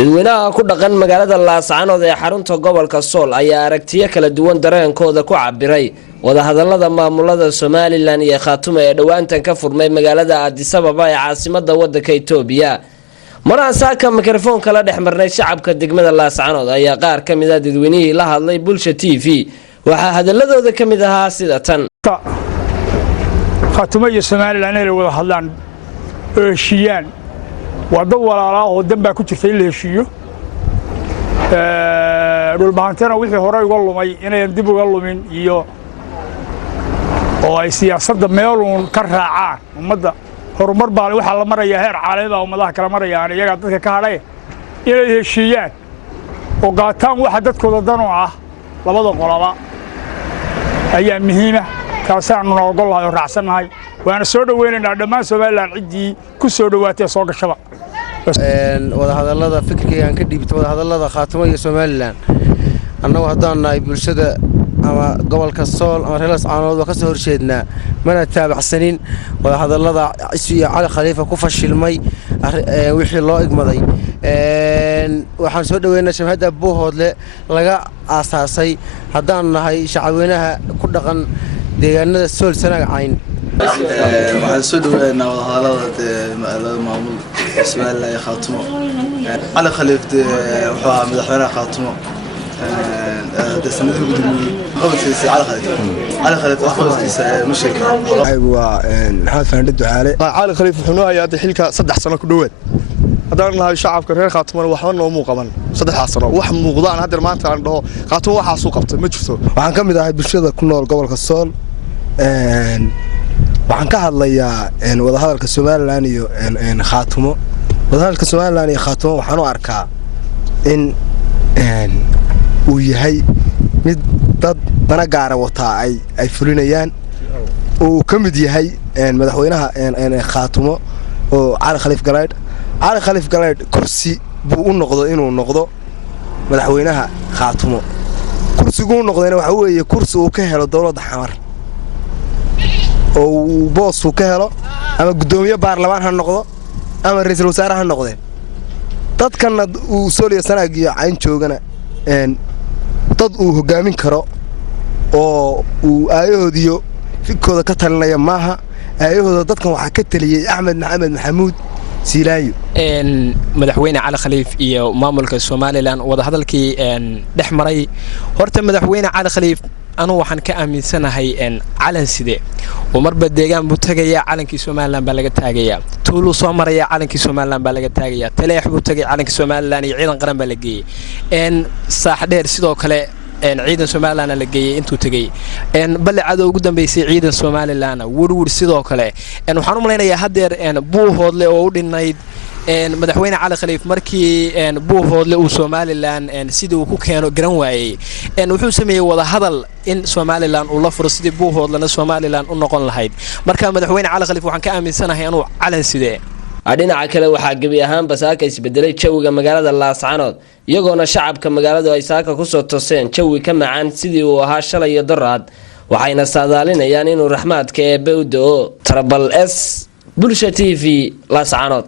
dadweynaha ku dhaqan magaalada Laascaanood ee xarunta gobolka Sool ayaa aragtiyo kala duwan dareenkooda ku cabiray wada hadallada maamulada Somaliland iyo Khaatumo ee dhawaantan ka furmay magaalada Addis Ababa ee caasimadda waddanka Itoobiya. Maraasaaka mikrafoon kala dhexmarnay shacabka degmada Laascaanood ayaa qaar ka mid ah dadweynihii la hadlay Bulsha TV waxa hadalladooda ka mid ahaa sida tan. Khaatumo iyo Somaliland ay wada hadlaan heshiiyaan wada walaalaha oo danba ku jirtay la heshiiyo dhul baahantana wixii hore uga lumay inay dib uga lumin iyo oo ay siyaasadda meeluun ka raacaan ummadda horumar baa waxa la marayaa heer caalami ah ummadaha kala marayaan iyaga dadka ka hadhay inay heshiiyaan oo qaataan waxa dadkooda dan u ah labada qolaba ayaa muhiim ah kaasaan ogol lahay oo raacsanahay waana soo dhaweynaynaa dhammaan Somaliland cidii ku soo dhawaatay soo gashaba wada hadallada fikirkayga ka dhiibtay wada hadallada Khaatumo iyo Somaliland annagu haddaan nahay bulshada ama gobolka Sool ama reer Laascaanood waa ka soo horjeednaa mana taabacsanin wada hadallada iyo Cali Khalifa ku fashilmay wixii loo igmaday waxaan soo dhaweynaa shabahada Buuhoodle laga aasaasay haddaan nahay shacabweynaha ku dhaqan deegaanada Sool Sanaag Cayn waxaan soo dhaweynaa wada hadallada maamul Somaliland iyo Khaatumo Cali Khalifa wuxuu madaxweynaha Khaatumo sanadii ugu dambeeyay qabadkiisa Cali Khalifa qabadkiisa mushaka aywa maxamed faandid ducaale Cali Khalifa wuxuu hayay xilka 3 sano ku dhawaad haddaan nahay shacabka reer Khaatumo waxba noo muuqaban 3 sano wax muuqdaan hadda maanta aan dhaho Khaatumo waxa soo qabtay ma jirto waxaan ka mid ahay bulshada ku nool gobolka Sool waxaan ka hadlayaa wada hadalka Somaliland iyo Khaatumo wada hadalka Somaliland iyo Khaatumo waxaan u arkaa in uu yahay mid dad dana gaar ah wata ay fulinayaan oo ka mid yahay madaxweynaha Khaatumo oo Cali Khalifa Galayd kursi buu u noqdo inuu noqdo madaxweynaha Khaatumo kursigu uu noqdayna waxa weeye kursi uu ka helo dawladda xamar oo boos uu ka helo ama gudoomiye baarlamaan ha noqdo ama ra'iisul wasaare ha noqdeen dadkana uu Soomaaliya Sanaag iyo Cayn joogana dad uu hogaamin karo oo uu aayahoodiyo fikirkooda ka talinaya maaha aayahooda dadkan waxa ka taliyay Axmed Maxamed Maxamuud Silaayo madaxweyne Cali Khalifa iyo maamulka Somaliland wada hadalkii dhexmaray horta madaxweyne Cali Khalifa anu waxaan ka aaminsanahay calan side oo marba deegaan buu tagaya calankii Somaliland baa laga taagaya tuulu soo maraya calankii Somaliland baa laga taagaya taleex buu tagay calankii Somaliland iyo ciidan qaran baa la geeyay saax dheer sidoo kale ciidan Somaliland la geeyay intuu tagay bal cad ugu dambeysay ciidan Somaliland wurwur sidoo kale waxaan u maleynayaa hadeer Buuhoodle oo u dhinayd madaxweyne Cali Khalifa markii Buuhoodle uu Somaliland sidii uu ku keeno garan waayay wuxuu sameeyay wada hadal in Somaliland uu la furo sidii Buuhoodlena Somaliland u noqon lahayd marka madaxweyne Cali Khalifa waxaan ka aaminsanahay inuu calan sidee dhinaca kale waxa gabi ahaan basaaka isbedelay jawiga magaalada Laascaanood iyagoona shacabka magaaladu ay saaka ku soo tooseen jawi ka macaan sidii uu ahaa shalay iyo daraad waxayna saadaalinayaan inuu raxmaadka Eebbe u doo Trabal S Bulsha TV Laascaanood.